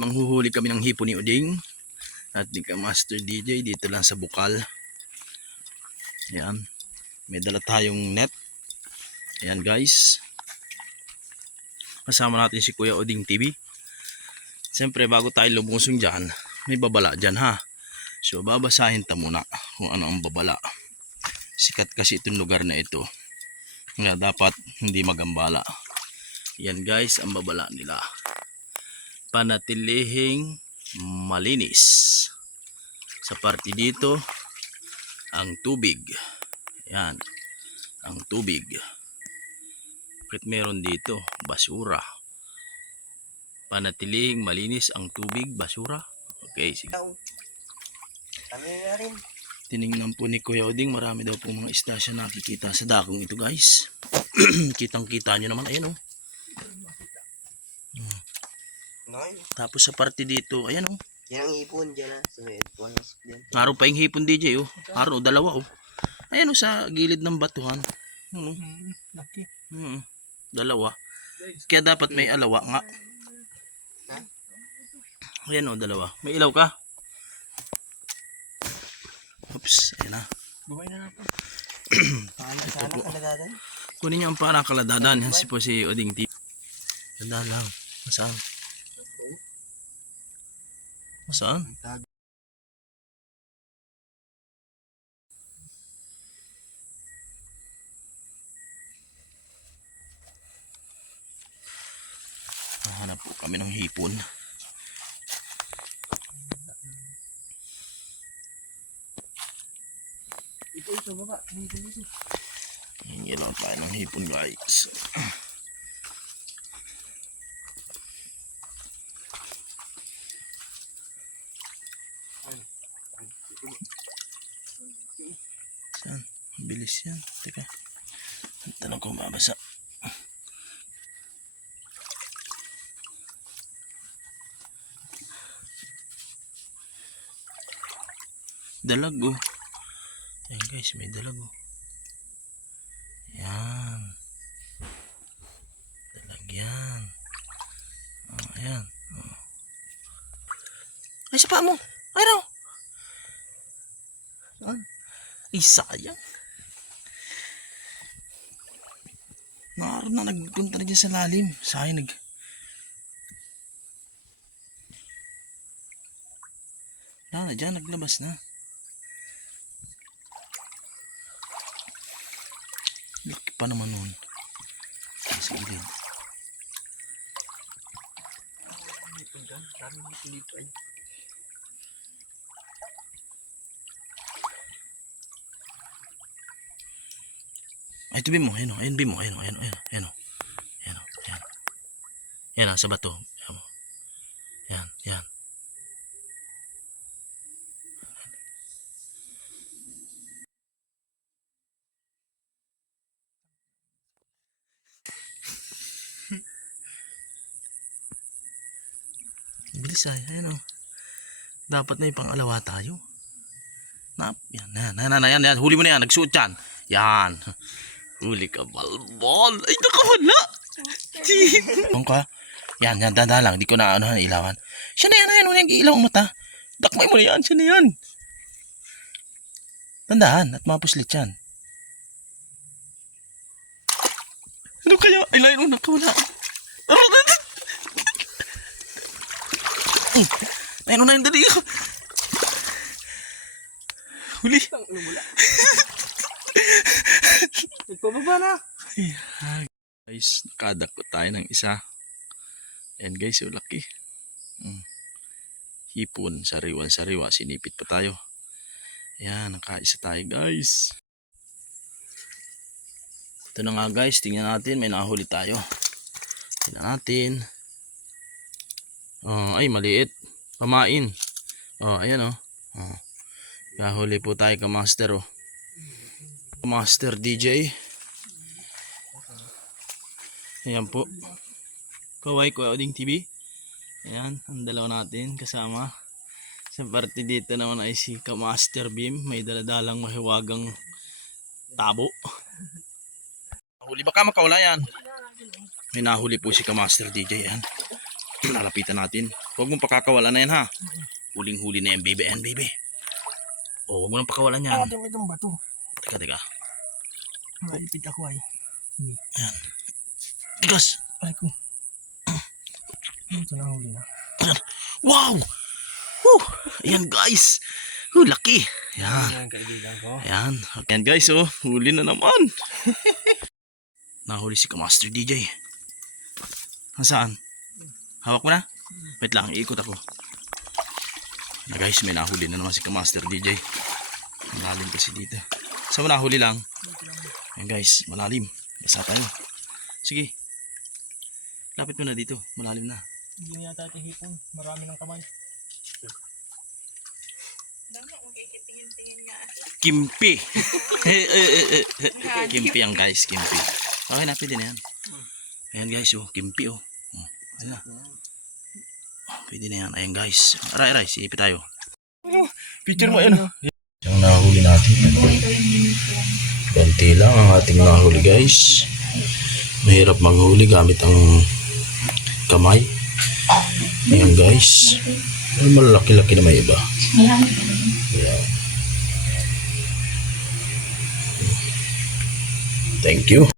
Manghuhuli kami ng hipon ni Uding at ni Master DJ dito lang sa bukal. Ayan, may dala tayong net. Ayan guys, kasama natin si Kuya Uding TV. Siyempre bago tayo lumusong dyan, may babala dyan ha. So babasahin ta muna kung ano ang babala. Sikat kasi itong lugar na ito, nga dapat hindi magambala. Yan guys ang babala nila: panatilihing malinis. Sa parte dito, ang tubig. Yan, ang tubig. Bakit meron dito basura? Panatilihing malinis ang tubig, basura. Okay, sige. Tinignan po ni Kuya Uding, marami daw po mga isda siya nakikita sa dakong ito guys. Kitang kita nyo naman, ayan o. Tapos sa parte dito, ayan o. Yan ang hipon dyan ha. So, Araw pa yung hipon DJ o. Araw, dalawa o. Ayan o sa gilid ng batuhan. Dalawa. Kaya dapat may alawa nga. Ayan o, dalawa. May ilaw ka? Oops, ayan na. Buhay na natin. Ito po. Kaladadan? Kunin niyo ang parang kaladadan. Yan si po si Uding TV. Ganda lang. Masaan? Masaan? Hanap po kami ng hipon. Ito sa baba. Hingi lang tayo ng hipon guys. Saan? Bilis yan. Teka. Tanong ko mabasa. Dalag oh. Ayan guys, may dalag oh. Ayan. Dalag yan. Oh, ayan. Oh. Ay, sa paa mo. Ay, raw. Ay, sayang. Naroon na, nagpunta na dyan sa lalim. Sayang na dyan, naglabas na. Laki pa naman nun. Sa gilid. Ay, ito bimo. Ayan o. Ayan bimo. Ayan o. Ayan o. Ayan o. Ayan o. Ayan. Ayan o. Sa bato. Ayan o. Ayan. Ayan. Bilis ay. Ayan o. Dapat na yung pang-alawa tayo. Yan. Yan. Huli mo na yan. Nagsuot yan. Yan. Huli ka, balbon. Ay, nakawala. Ang ka. Yan. Dada lang. Di ko na ilawan. Siya na yan. Ayan. Yung ilaw ang mata. Dakmay mo na yan. Siya na yan. Tandaan. At mapuslit yan. Ano kaya? Ay, lain mo. Nakawala. Ayun na yung dali ko. Huli. Nagpababa na. Guys, nakadakot tayo ng isa. Ayan guys, so laki. Hipon, sariwa. Sinipit pa tayo. Ayan, nakaisa tayo guys. Ito na nga guys, tingnan natin. May nahuli tayo. Tingnan natin. Ay, maliit. Pamain. Ayan oh. Kahuli po tayo ka master oh. Master DJ. Ayan po. Kaway Kuya Uding TV. Ayan, ang dalawa natin kasama. Sa parte dito naman ay si Master Beam. May daladalang mahiwagang tabo. Huli baka makawala yan. May nahuli po si Master DJ yan. Nalapitan natin. Huwag mong pakakawalan na yan ha. Huling-huli na yan, baby. Ayan, baby. O, huwag mo nang pakawalan yan. Ito itong bato. Teka. Maipit ako ay. Hindi. Ayan. Tigas. Ay ko. Ito na huli na. Ayan. Wow! Ayan guys. Laki. Ayan. Ayan kaibigan ko. Ayan. Ayan guys, oh. Huli na naman. Nahuli si Kamaster DJ. Nasaan? Hawak mo na? Wait lang, iikot ako. Na guys, may nahuli na naman si Kamaster DJ. Malalim kasi dito. Saan mo nahuli lang? Ayan guys, malalim. Basa tayo. Sige. Lapit mo na dito. Malalim na. Hindi na yata hipon. Marami ng kamay. Kimpi. Kimpi yan guys, kimpi. Okay na, pwede na yan. Ayan guys, oh, kimpi oh. Ayan na. Pwede na yan. Ayan guys. Aray, siipit tayo. Picture mo yan. Yung nahuli natin. Konti lang ang ating nahuli guys. Mahirap maghuli gamit ang kamay. Ayan guys. Malalaki-laki na may iba. Ayan. Thank you.